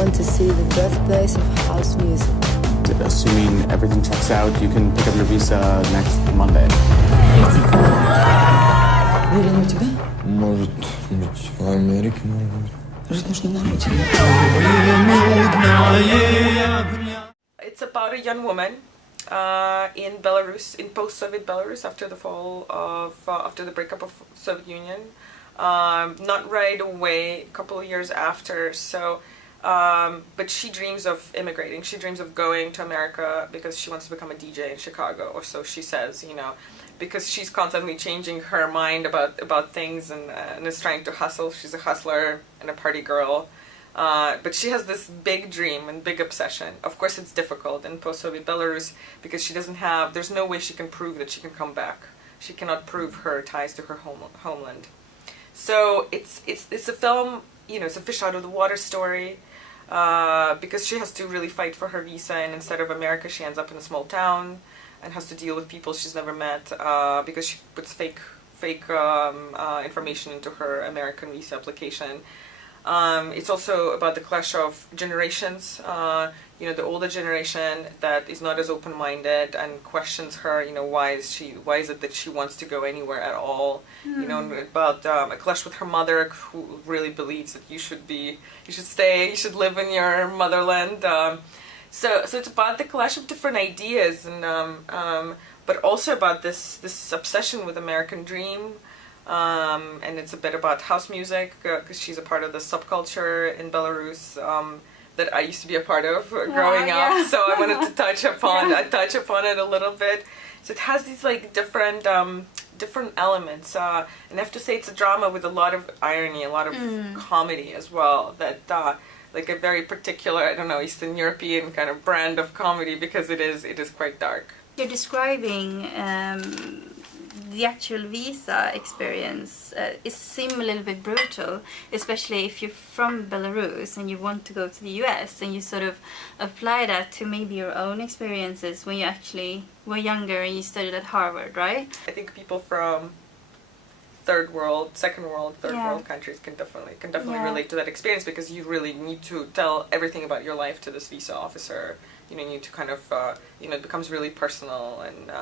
want to see the birthplace of house music. Assuming everything checks out, you can pick up your visa next Monday. Уверен, у тебя? Может быть, в Америке, может быть. Жить нужно на родине. It's about a young woman in Belarus, in post-Soviet Belarus, after the fall of, after the breakup of Soviet Union. Not right away, a couple of years after. So, but she dreams of immigrating. She dreams of going to America because she wants to become a DJ in Chicago, or so she says. You know, because she's constantly changing her mind about things and is trying to hustle. She's a hustler and a party girl. But she has this big dream and big obsession. Of course, it's difficult in post-Soviet Belarus because she doesn't have. There's no way she can prove that she can come back. She cannot prove her ties to her homeland. So it's a film. You know, it's a fish out of the water story. Because she has to really fight for her visa, and instead of America, she ends up in a small town and has to deal with people she's never met because she puts fake information into her American visa application. It's also about the clash of generations. You know, the older generation that is not as open-minded and questions her. You know, why is it that she wants to go anywhere at all? You know, about a clash with her mother, who really believes that you should stay, you should live in your motherland. So it's about the clash of different ideas, and but also about this obsession with American dream. And it's a bit about house music because she's a part of the subculture in Belarus that I used to be a part of growing up. So I wanted to touch upon it a little bit. So it has these like different elements, and I have to say it's a drama with a lot of irony, a lot of comedy as well. That like a very particular, I don't know, Eastern European kind of brand of comedy because it is quite dark. You're describing the actual visa experience. It seems a little bit brutal, especially if you're from Belarus and you want to go to the US, and you sort of apply that to maybe your own experiences when you actually were younger and you studied at Harvard, right? I think people from third world countries can definitely relate to that experience, because you really need to tell everything about your life to this visa officer. You know, you need to kind of it becomes really personal and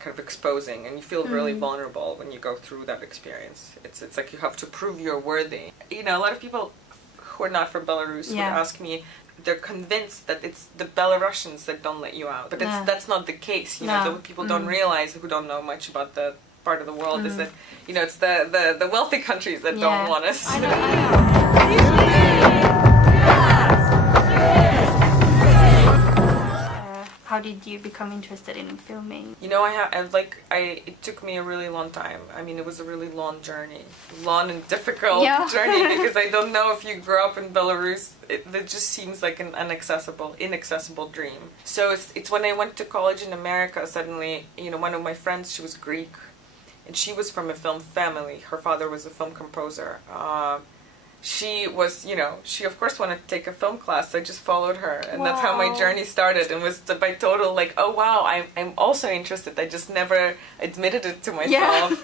kind of exposing, and you feel really vulnerable when you go through that experience. It's like you have to prove you're worthy. You know, a lot of people who are not from Belarus would ask me, they're convinced that it's the Belarusians that don't let you out, but that's not the case. You know, what people don't realize, who don't know much about the part of the world, is that, you know, it's the wealthy countries that don't want us. I know. How did you become interested in filming? You know, it took me a really long time. I mean, it was a really long journey, long and difficult journey, because I don't know if you grew up in Belarus, it just seems like an inaccessible dream. So it's when I went to college in America, suddenly, you know, one of my friends, she was Greek, and she was from a film family. Her father was a film composer. She was, you know, she of course wanted to take a film class, so I just followed her, and that's how my journey started, and was by total like, oh wow, I'm also interested, I just never admitted it to myself.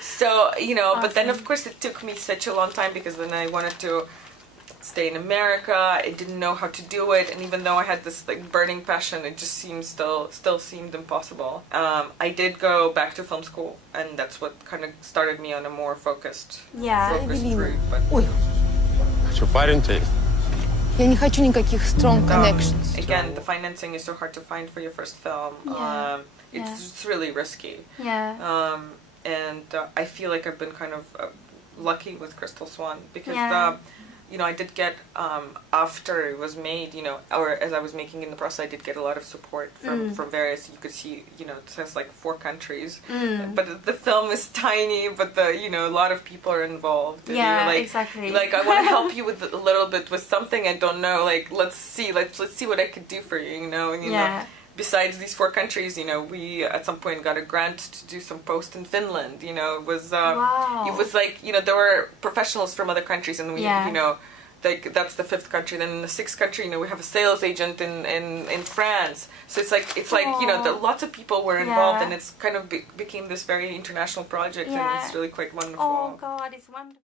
So, you know, but then of course it took me such a long time, because then I wanted to stay in America, I didn't know how to do it, and even though I had this like burning passion, it just seemed still seemed impossible. I did go back to film school, and that's what kind of started me on a more focused route. But Что, парень-то есть? Я не хочу никаких strong connections. Again, the financing is so hard to find for your first film. It's really risky. And I feel like I've been kind of lucky with Crystal Swan, because you know, I did get, after it was made, you know, or as I was making in the process, I did get a lot of support from various, you could see, you know, it says like 4 countries, but the film is tiny, but you know, a lot of people are involved. And like, exactly. Like, I want to help you with a little bit with something I don't know, like, let's see what I could do for you, you know, and you know. Besides these 4 countries, you know, we at some point got a grant to do some post in Finland. You know, it was like, you know, there were professionals from other countries, and we, you know, like that's the 5th country. Then in the 6th country, you know, we have a sales agent in France. So it's like you know, lots of people were involved, and it's kind of became this very international project, and it's really quite wonderful. Oh God, it's wonderful.